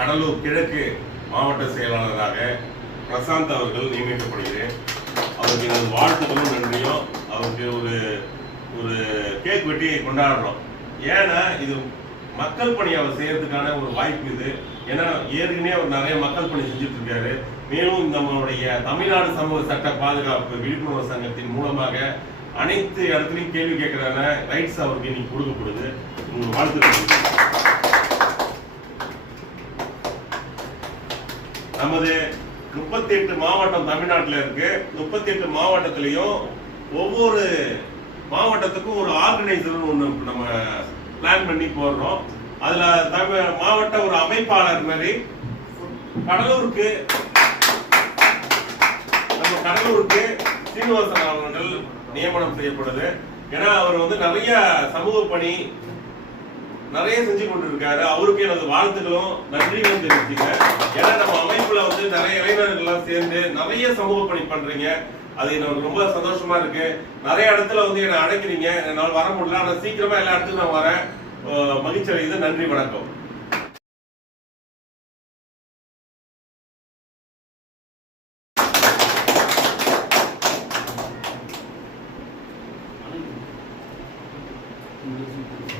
கடலூர் கிழக்கு மாவட்ட செயலாளராக பிரசாந்த் அவர்கள் நியமிக்கப்படுகிறேன். அவருக்கு எனது வாழ்த்துக்களும் நன்றியும். அவருக்கு ஒரு ஒரு கேக் வெட்டி கொண்டாடுறோம். ஏன்னா இது மக்கள் பணி அவர் செய்யறதுக்கான ஒரு வாய்ப்பு இது. ஏன்னா ஏற்கனவே அவர் நிறைய மக்கள் பணி செஞ்சுட்டு இருக்காரு. மேலும் நம்மளுடைய தமிழ்நாடு சமூக சட்ட பாதுகாப்பு விழிப்புணர்வு சங்கத்தின் மூலமாக அனைத்து இடத்துலையும் கேள்வி கேட்கிறான ரைட்ஸ் அவருக்கு இன்னைக்கு கொடுக்கப்படுது. உங்களுக்கு வாழ்த்துக்கள். நமது 38 மாவட்டம் தமிழ்நாட்டில் இருக்கு. 38 மாவட்டத்திலையும் ஒவ்வொரு மாவட்டத்துக்கும் ஒரு ஆர்கனைசர் ஒன்று நம்ம பிளான் பண்ணி போடுறோம். அதுல மாவட்ட ஒரு அமைப்பாளர் மாதிரி கடலூருக்கு சீனிவாசன் அவர்கள் நியமனம் செய்யப்படுது. ஏன்னா அவர் நிறைய சமூக பணி நிறைய செஞ்சு கொண்டு இருக்காரு. அவருக்கு எனது வாழ்த்துக்களும் நன்றிகளும் தெரிவிச்சுங்க. ஏன்னா நம்ம அமைப்புல நிறைய இளைஞர்கள் சேர்ந்து நிறைய சமூக பணி பண்றீங்க. அது எனக்கு ரொம்ப சந்தோஷமா இருக்கு. நிறைய இடத்துல என்னை அழைக்கிறீங்க. என்னால் வர முடியல, ஆனா சீக்கிரமா எல்லா இடத்துக்கும் நான் வரேன். மகிழ்ச்சி அடையுது. நன்றி, வணக்கம். Thank you.